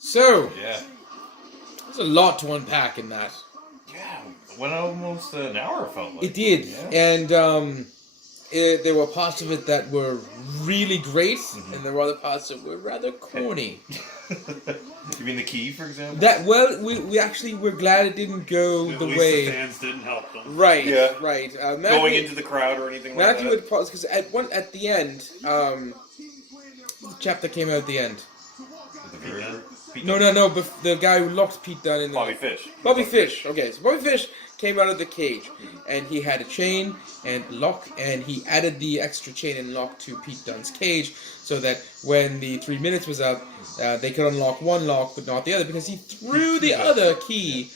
So, Yeah. there's a lot to unpack in that. Yeah. Went almost an hour, it felt like. It did. Yeah. And there were parts of it that were really great, and there were other parts that were rather corny. You mean the key, for example? That we actually were glad it didn't go the At least way. the fans didn't help them. Right, Yeah. right. Going into the crowd or anything like Matthew that? would pause because at the end, the chap that came out at the end. Pete No. But the guy who locked Pete Dunne in. Bobby Fish. Bobby Fish. Okay, so Bobby Fish came out of the cage, and he had a chain and lock, and he added the extra chain and lock to Pete Dunne's cage, so that when the 3 minutes was up, they could unlock one lock but not the other, because he threw the other key,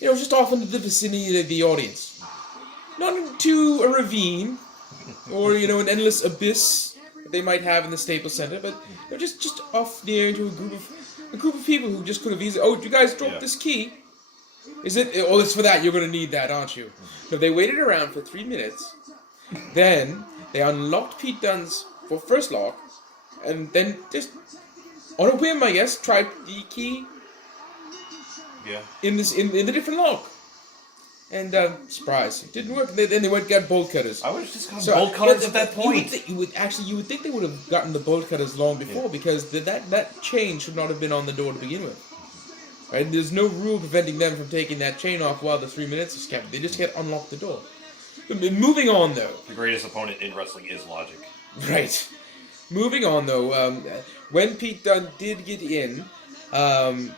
just off into the vicinity of the audience, not into a ravine or an endless abyss that they might have in the Staples Center, but just off near into a group of people who just could have easily. Oh, you guys dropped this key. Is it? Oh, it's for that. You're going to need that, aren't you? So they waited around for 3 minutes. Then they unlocked Pete Dunne's first lock, and then just on a whim, I guess, tried the key. Yeah. In the different lock, and surprise, it didn't work. Then they went and got bolt cutters. I would have just gotten bolt cutters at that point. You would think they would have gotten the bolt cutters long before, because that chain should not have been on the door to begin with. Right? There's no rule preventing them from taking that chain off while the 3 minutes is kept. They just can't unlock the door. Moving on, though. The greatest opponent in wrestling is logic. Right. Moving on, though, when Pete Dunne did get in,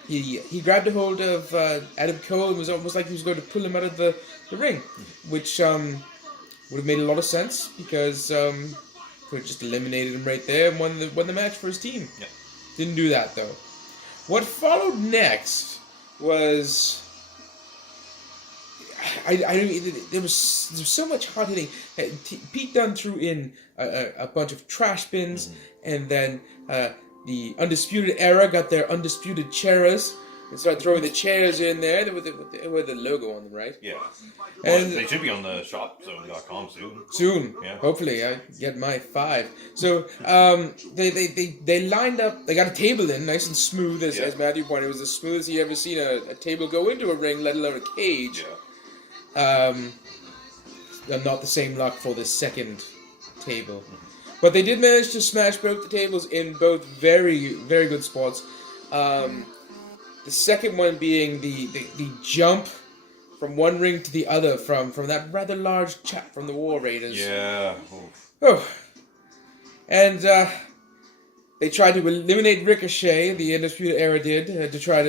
he grabbed a hold of Adam Cole and was almost like he was going to pull him out of the ring, which would have made a lot of sense, because could have just eliminated him right there and won the match for his team. Yep. Didn't do that, though. What followed next was... there was so much hard hitting. Pete Dunne threw in a bunch of trash bins, and then the Undisputed Era got their Undisputed Chairs and started throwing the chairs in there with the logo on them, right? Yeah. And they should be on the shopzone.com soon. Soon, Yeah. Hopefully, I get my 5. So they lined up. They got a table in, nice and smooth, as Matthew pointed. It was as smooth as he ever seen a table go into a ring, let alone a cage. Yeah. Not the same luck for the second table. But they did manage to smash both the tables in both very, very good spots. The second one being the jump from one ring to the other from that rather large chap from the War Raiders. Yeah. Oh. And they tried to eliminate Ricochet, the Undisputed Era did,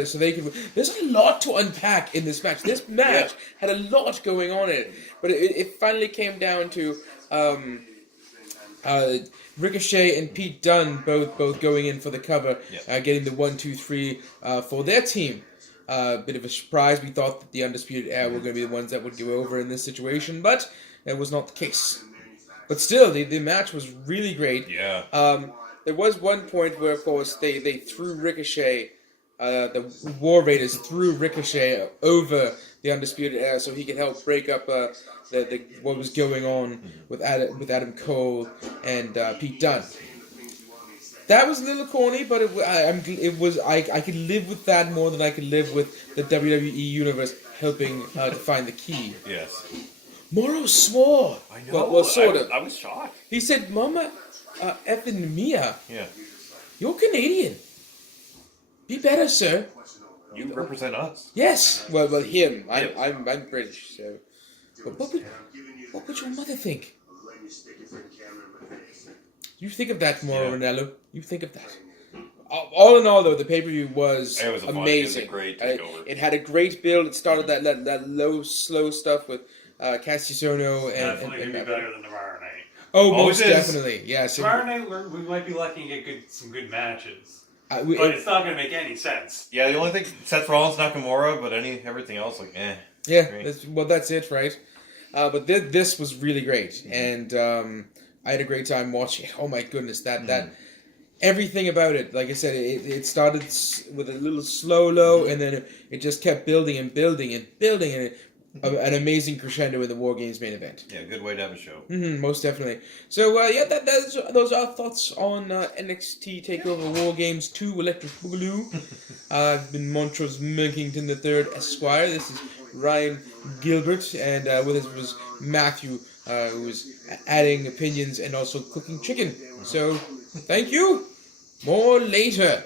so they could... There's a lot to unpack in this match. This match had a lot going on in it. But it finally came down to Ricochet and Pete Dunne both going in for the cover, getting the 1, 2, 3 for their team. Bit of a surprise. We thought that the Undisputed Era were going to be the ones that would go over in this situation, but that was not the case. But still, the match was really great. Yeah. There was one point where, of course, they threw Ricochet, the War Raiders threw Ricochet over the Undisputed Era so he could help break up what was going on with Adam Cole and Pete Dunne. That was a little corny, but I could live with that more than I could live with the WWE Universe helping to find the key. Yes. Morrow swore. I know. Well, sort of. I was shocked. He said, "Mama, effing Mia, Yeah. you're Canadian. Be better, sir." You represent us. Yes. Well, him. I'm British, so. But what would your mother think? You think of that, Mauro Ranallo. You think of that. All in all, though, the pay-per-view was amazing. It was a great takeover. It had a great build. It started that low, slow stuff with Cassius Ohno and Definitely going to be better than tomorrow night. Oh, most definitely. Yes. Tomorrow night, we might be lucky to get some good matches. But it's not going to make any sense. Yeah, the only thing, Seth Rollins, Nakamura, but everything else, Yeah, that's it, right? But this was really great, and I had a great time watching it. Oh my goodness, that everything about it. Like I said, it started with a little slow low, and then it just kept building and building and building, and an amazing crescendo in the War Games main event. Yeah, good way to have a show. Most definitely. So, those are our thoughts on NXT Takeover War Games 2 Electric Boogaloo. I've been Montrose Milkington III Esquire. This is Ryan Gilbert, and with us was Matthew, who was adding opinions and also cooking chicken. So, thank you. More later.